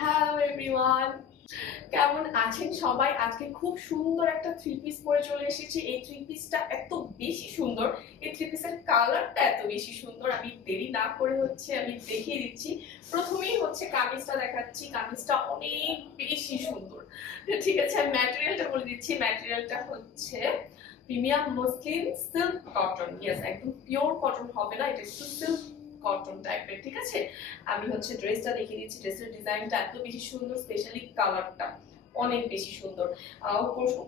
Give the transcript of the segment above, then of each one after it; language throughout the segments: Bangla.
হ্যালো এভরিওয়ান, কেমন আছেন সবাই? আজকে খুব সুন্দর একটা থ্রি পিস পরে চলে এসেছি। এই থ্রি পিসটা এত বেশি সুন্দর, এই থ্রি পিসের কালারটা এত বেশি সুন্দর। আমি দেরি না করে আমি দেখিয়ে দিচ্ছি। প্রথমেই কামিজটা দেখাচ্ছি। কামিজটা অনেক বেশি সুন্দর। ঠিক আছে, আমি ম্যাটেরিয়ালটা বলে দিচ্ছি। ম্যাটেরিয়ালটা হচ্ছে premium muslin silk cotton. Yes, একদম পিওর কটন হবে না, এটা একটু সিল্ক কটন টাইপের। ঠিক আছে, আমি ড্রেসটা দেখিয়ে দিচ্ছি। ড্রেসের ডিজাইনটা এত বেশি সুন্দর, স্পেশালি কালারটা অনেক বেশি সুন্দর।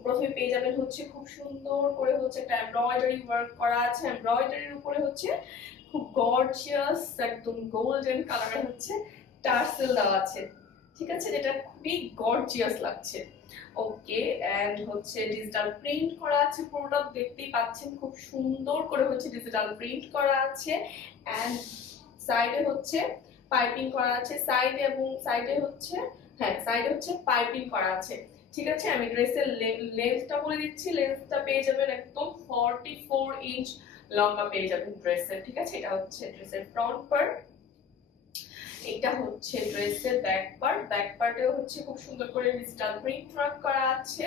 প্রথমে পেয়ে যাবেন খুব সুন্দর করে একটা এমব্রয়ডারি ওয়ার্ক করা আছে। এমব্রয়ডারির উপরে খুব গর্জিয়াস একদম গোল্ডেন কালারের টার্সেল দেওয়া আছে। ঠিক আছে, যেটা খুবই গর্জিয়াস লাগছে। ওকে, এন্ড ডিজিটাল প্রিন্ট করা আছে। পুরোটা দেখতেই পাচ্ছেন, খুব সুন্দর করে ডিজিটাল প্রিন্ট করা আছে। এন্ড সাইডে পাইপিং করা আছে। সাইডে এবং সাইডে সাইডে পাইপিং করা আছে। ঠিক আছে, আমি ড্রেসের লেন্থটা বলে দিচ্ছি। লেন্থটা পেয়ে যাবেন একদম 44 ইঞ্চ লম্বা পেয়ে যাবেন ড্রেসের। ঠিক আছে, এটা ড্রেসের ফ্রন্ট পার্ট, এটা ড্রেসের ব্যাক পার্ট। ব্যাক পার্টেও খুব সুন্দর করে ডিজিটাল প্রিন্ট ওয়ার্ক করা আছে।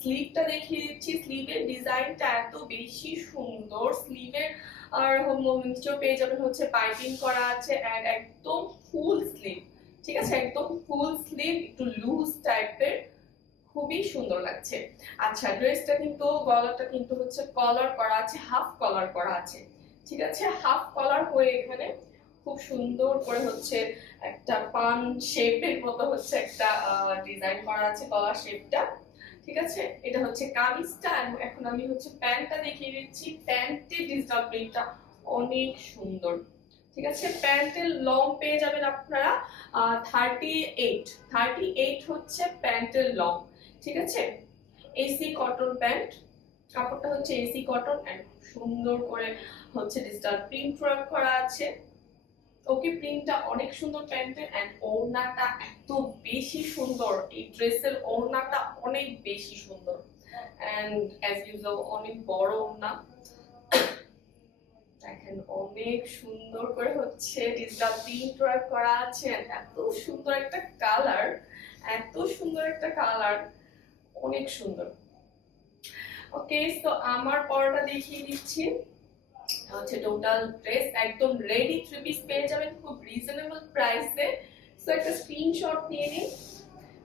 স্লিভটা দেখিয়ে দিচ্ছি। স্লিভের ডিজাইনটা এত বেশি সুন্দর। স্লিভের আর নিচেও পেয়ে যাবেন পাইপিং করা আছে এন্ড একদম ফুল স্লিভ। ঠিক আছে, একদম ফুল স্লিভ, একটু লুজ টাইপের, খুবই সুন্দর লাগছে। আচ্ছা, ড্রেসটা কিন্তু গলাটা কিন্তু কলার করা আছে, হাফ কলার করা আছে। ঠিক আছে, হাফ কলার হয়ে এখানে খুব সুন্দর করে একটা পান শেপের মতো একটা ডিজাইন করা আছে গলার শেপটা। ঠিক আছে, এটা কামিজটা। এখন আমি প্যান্টটা দেখিয়ে দিচ্ছি। প্যান্টের ডিজিটাল প্রিন্টটা অনেক সুন্দর। ঠিক আছে, প্যান্টের লং পেয়ে যাবেন আপনারা 38 প্যান্টের লং। ঠিক আছে, এসি কটন প্যান্ট, কাপড়টা এসি কটন এন্ড সুন্দর করে ডিজিটাল প্রিন্ট ওয়ার্ক করা আছে। ওকে, প্রিন্টটা অনেক সুন্দর প্যান্টের এন্ড ওড়নাটা এত বেশি সুন্দর। এই ড্রেসের ওড়নাটা অনেক বেশি সুন্দর এন্ড অ্যাজ ইউজুয়াল অনেক বড় ওড়না। দেখেন, অনেক সুন্দর করে ডিজিটাল প্রিন্ট ওয়ার্ক করা আছে। এত সুন্দর একটা কালার, এত সুন্দর একটা কালার, অনেক সুন্দর। ওকে, তো আমার পরটা দেখিয়ে দিচ্ছি। টোটাল ড্রেস একদম রেডি থ্রি পিস পেয়ে যাবেন খুব রিজনেবল প্রাইসে। সো একটা স্ক্রিনশট নিয়ে নিন।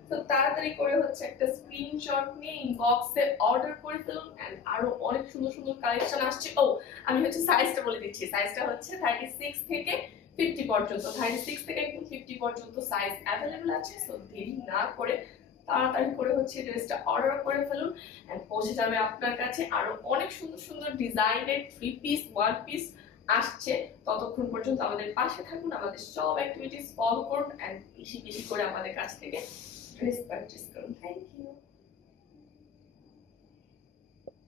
তো তাড়াতাড়ি করে একটা স্ক্রিনশট নিয়ে ইনবক্সে অর্ডার করে ফেলুন এন্ড আরো অনেক সুন্দর সুন্দর কালেকশন আসছে। ও, আমি সাইজটা বলে দিচ্ছি। সাইজটা 36 থেকে 50 পর্যন্ত। 36 থেকে একদম 50 পর্যন্ত সাইজ অ্যাভেলেবল আছে। সো দেরি না করে তাড়াতাড়ি করে ড্রেসটা অর্ডার করে ফেলুন এন্ড পৌঁছে যাবে আপনার কাছে। আরো অনেক সুন্দর সুন্দর ডিজাইনের থ্রি পিস, ওয়ান পিস আসছে। ততক্ষণ পর্যন্ত আমাদের পাশে থাকুন, আমাদের সব অ্যাক্টিভিটিস ফলো করুন এন্ড বেশি বেশি করে আমাদের কাছ থেকে ড্রেস পারচেজ করুন। Thank you.